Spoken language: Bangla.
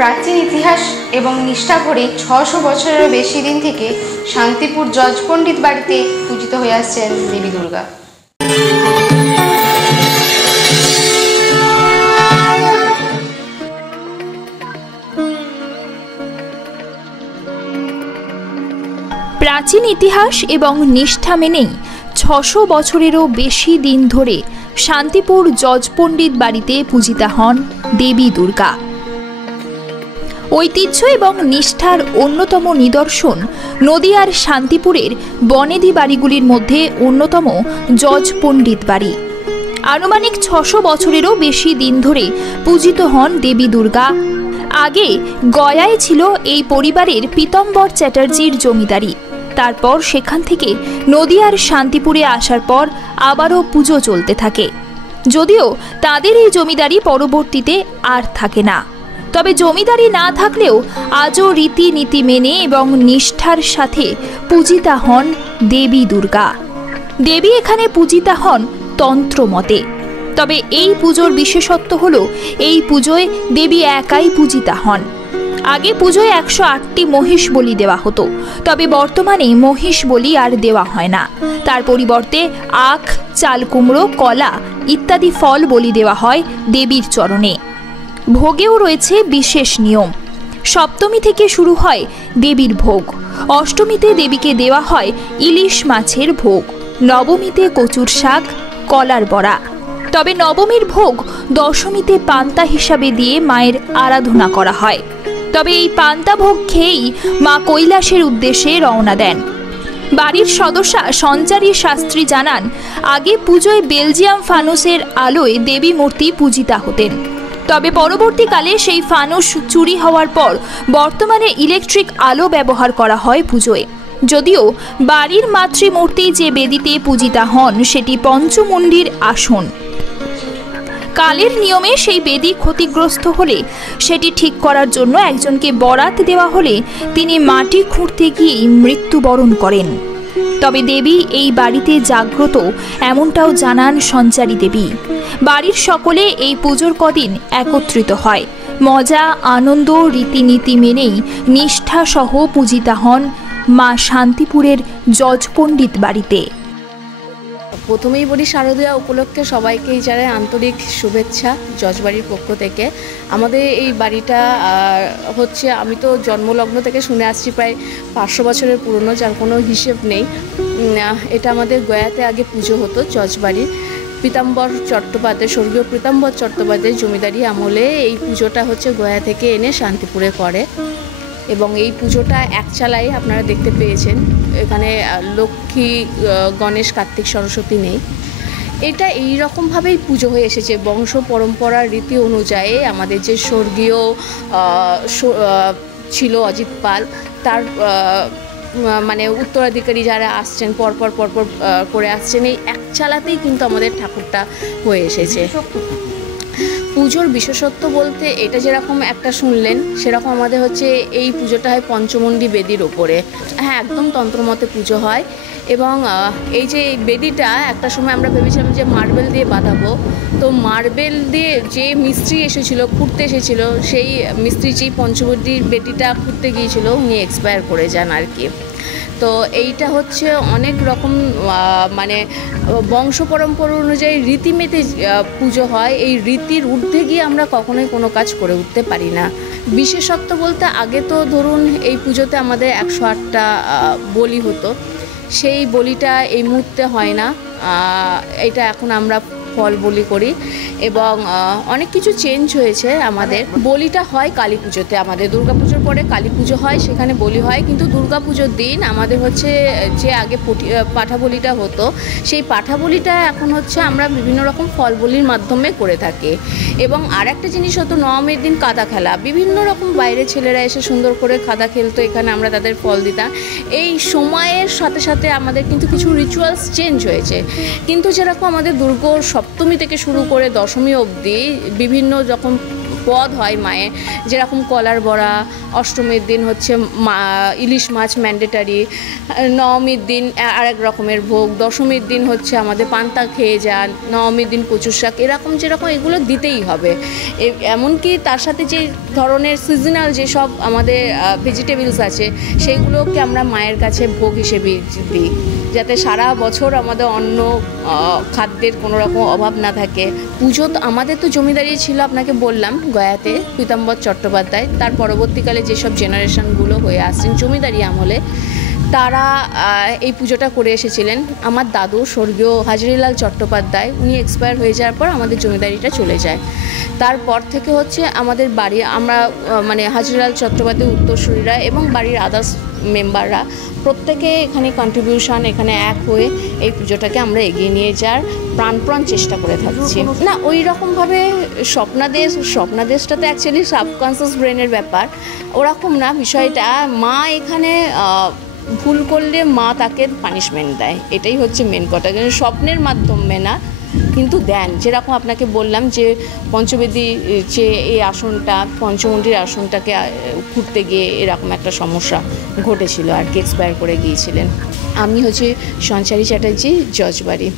প্রাচীন ইতিহাস এবং নিষ্ঠা ভরে ৬০০ বছরেরও বেশি দিন থেকে শান্তিপুর জজ পণ্ডিত বাড়িতে পূজিত হয়ে আসছেন দেবী দুর্গা। প্রাচীন ইতিহাস এবং নিষ্ঠা মেনেই ৬০০ বছরেরও বেশি দিন ধরে শান্তিপুর জজ পণ্ডিত বাড়িতে পূজিতা হন দেবী দুর্গা। ঐতিহ্য এবং নিষ্ঠার অন্যতম নিদর্শন নদিয়ার শান্তিপুরের বনেদি বাড়িগুলির মধ্যে অন্যতম জজ পণ্ডিত বাড়ি। আনুমানিক ৬০০ বছরেরও বেশি দিন ধরে পূজিত হন দেবী দুর্গা। আগে গয়ায় ছিল এই পরিবারের পীতম্বর চ্যাটার্জির জমিদারি। তারপর সেখান থেকে নদিয়ার শান্তিপুরে আসার পর আবারও পুজো চলতে থাকে, যদিও তাদের এই জমিদারি পরবর্তীতে আর থাকে না। তবে জমিদারি না থাকলেও আজও রীতিনীতি মেনে এবং নিষ্ঠার সাথে পূজিতা হন দেবী দুর্গা। দেবী এখানে পূজিতা হন তন্ত্রমতে। তবে এই পুজোর বিশেষত্ব হলো এই পুজোয় দেবী একাই পূজিতা হন। আগে পুজোয় ১০৮টি মহিষ বলি দেওয়া হতো, তবে বর্তমানে মহিষ বলি আর দেওয়া হয় না। তার পরিবর্তে আখ, চাল কুমড়ো, কলা ইত্যাদি ফল বলি দেওয়া হয় দেবীর চরণে। ভোগেও রয়েছে বিশেষ নিয়ম। সপ্তমী থেকে শুরু হয় দেবীর ভোগ, অষ্টমীতে দেবীকে দেওয়া হয় ইলিশ মাছের ভোগ, নবমীতে কচুর শাক, কলার বড়া। তবে নবমীর ভোগ দশমীতে পান্তা হিসাবে দিয়ে মায়ের আরাধনা করা হয়। তবে এই পান্তা ভোগ খেয়েই মা কৈলাসের উদ্দেশ্যে রওনা দেন। বাড়ির সদস্যা সঞ্চারী শাস্ত্রী জানান, আগে পুজোয় বেলজিয়াম ফানুসের আলোয় দেবী মূর্তি পূজিতা হতেন। তবে পরবর্তীকালে সেই ফানুস চুরি হওয়ার পর বর্তমানে ইলেকট্রিক আলো ব্যবহার করা হয় পুজোয়। যদিও বাড়ির মাতৃমূর্তি যে বেদিতে পূজিতা হন সেটি পঞ্চমুণ্ডির আসন। কালের নিয়মে সেই বেদি ক্ষতিগ্রস্ত হলে সেটি ঠিক করার জন্য একজনকে বরাত দেওয়া হলে তিনি মাটি খুঁড়তে গিয়েই মৃত্যুবরণ করেন। তবে দেবী এই বাড়িতে জাগ্রত, এমনটাও জানান সঞ্চারী দেবী। বাড়ির সকলে এই পুজোর কদিন একত্রিত হয়। মজা, আনন্দ, রীতিনীতি মেনেই নিষ্ঠা সহ পূজিতা হন মা শান্তিপুরের জজ পণ্ডিত বাড়িতে। প্রথমেই বলি, শারদীয়া উপলক্ষে সবাইকে জানাই আন্তরিক শুভেচ্ছা জজবাড়ির পক্ষ থেকে। আমাদের এই বাড়িটা হচ্ছে, আমি তো জন্মলগ্ন থেকে শুনে আসছি, প্রায় ৫০০ বছরের পুরনো, যার কোনো হিসেব নেই। এটা আমাদের গয়াতে আগে পুজো হতো জজবাড়ির পীতাম্বর চট্টোপাধ্যায়, স্বর্গীয় পীতাম্বর চট্টোপাধ্যায়ের জমিদারি আমলে এই পুজোটা হচ্ছে গয়া থেকে এনে শান্তিপুরে করে। এবং এই পুজোটা একচালাই আপনারা দেখতে পেয়েছেন, এখানে লক্ষ্মী, গণেশ, কার্তিক, সরস্বতী নেই। এটা এই রকমভাবেই পুজো হয়ে এসেছে বংশ পরম্পরার রীতি অনুযায়ী। আমাদের যে স্বর্গীয় ছিল অজিত পাল, তার মানে উত্তরাধিকারী যারা আসছেন পরপর করে আসছেন, এই একচালাতেই কিন্তু আমাদের ঠাকুরটা হয়ে এসেছে। পুজোর বিশেষত্ব বলতে এটা যেরকম একটা শুনলেন, সেরকম আমাদের হচ্ছে এই পুজোটা হয় পঞ্চমুণ্ডি বেদির ওপরে। হ্যাঁ, একদম তন্ত্রমতে পুজো হয়। এবং এই যে বেদিটা একটা সময় আমরা ভেবেছিলাম যে মার্বেল দিয়ে বাঁধাবো, তো মার্বেল দিয়ে যে মিস্ত্রি এসেছিলো, খুঁড়তে এসেছিলো, সেই মিস্ত্রি যেই পঞ্চমুণ্ডির বেদিটা খুঁড়তে গিয়েছিল উনি এক্সপায়ার করে যান আর কি। তো এইটা হচ্ছে অনেক রকম মানে বংশ পরম্পরা অনুযায়ী রীতিমেতে পুজো হয়। এই রীতির ঊর্ধ্বে গিয়ে আমরা কখনোই কোনো কাজ করে উঠতে পারি না। বিশেষত্ব বলতে, আগে তো ধরুন এই পুজোতে আমাদের ১০৮টা বলি হতো, সেই বলিটা এই মুহূর্তে হয় না। এটা এখন আমরা ফল বলি করি এবং অনেক কিছু চেঞ্জ হয়েছে। আমাদের বলিটা হয় কালী পুজোতে, আমাদের দুর্গা পুজোর পরে কালী পুজো হয়, সেখানে বলি হয়। কিন্তু দুর্গা পুজোর দিন আমাদের হচ্ছে যে আগে পাঠা বলিটা হতো, সেই পাঠা বলিটা এখন হচ্ছে আমরা বিভিন্ন রকম ফল বলির মাধ্যমে করে থাকি। এবং আর একটা জিনিস হতো, নবমীর দিন কাদা খেলা, বিভিন্ন রকম বাইরে ছেলেরা এসে সুন্দর করে কাদা খেলতো, এখানে আমরা তাদের ফল দিতাম। এই সময়ের সাথে সাথে আমাদের কিন্তু কিছু রিচুয়ালস চেঞ্জ হয়েছে। কিন্তু যেরকম আমাদের দুর্গা সপ্তমী থেকে শুরু করে দশমী অবধি বিভিন্ন রকম বদ হয় মায়ের, যেরকম কলার বড়া, অষ্টমীর দিন হচ্ছে ইলিশ মাছ ম্যান্ডেটারি, নবমীর দিন আরেক রকমের ভোগ, দশমীর দিন হচ্ছে আমাদের পান্তা খেয়ে যান, নবমীর দিন কচুর শাক, এরকম যেরকম এগুলো দিতেই হবে। এমনকি তার সাথে যে ধরনের সিজনাল যেসব আমাদের ভেজিটেবলস আছে সেইগুলোকে আমরা মায়ের কাছে ভোগ হিসেবে দিই, যাতে সারা বছর আমাদের অন্ন খাদ্যের কোনো রকম অভাব না থাকে। পুজো তো আমাদের তো জমিদারি ছিল, আপনাকে বললাম গয়াতে পীতাম্বর চট্টোপাধ্যায়, তার পরবর্তীকালে যেসব জেনারেশনগুলো হয়ে আসছেন জমিদারি আমলে তারা এই পুজোটা করে এসেছিলেন। আমার দাদু স্বর্গীয় হাজারীলাল চট্টোপাধ্যায়, উনি এক্সপায়ার হয়ে যাওয়ার পর আমাদের জমিদারিটা চলে যায়। তারপর থেকে হচ্ছে আমাদের বাড়ি আমরা মানে হাজারীলাল চট্টোপাধ্যায় উত্তরসূরিরা এবং বাড়ির আদার্স মেম্বাররা প্রত্যেকে এখানে কন্ট্রিবিউশন, এখানে এক হয়ে এই পুজোটাকে আমরা এগিয়ে নিয়ে যাওয়ার প্রাণপণ চেষ্টা করে থাকছি। না ওই রকমভাবে স্বপ্নাদেশটা তো অ্যাকচুয়ালি সাবকনসিয়াস ব্রেনের ব্যাপার, ওরকম না বিষয়টা। মা এখানে ভুল করলে মা তাকে পানিশমেন্ট দেয়, এটাই হচ্ছে মেন কথা। কিন্তু স্বপ্নের মাধ্যমে না, কিন্তু দেন। যেরকম আপনাকে বললাম যে পঞ্চবেদী যে এই আসনটা, পঞ্চমুণ্ডির আসনটাকে ঘুরতে গিয়ে এরকম একটা সমস্যা ঘটেছিল আর কি, এক্সপায়ার করে গিয়েছিলেন। আমি হচ্ছে সঞ্চারী চ্যাটার্জি, জজবাড়ি।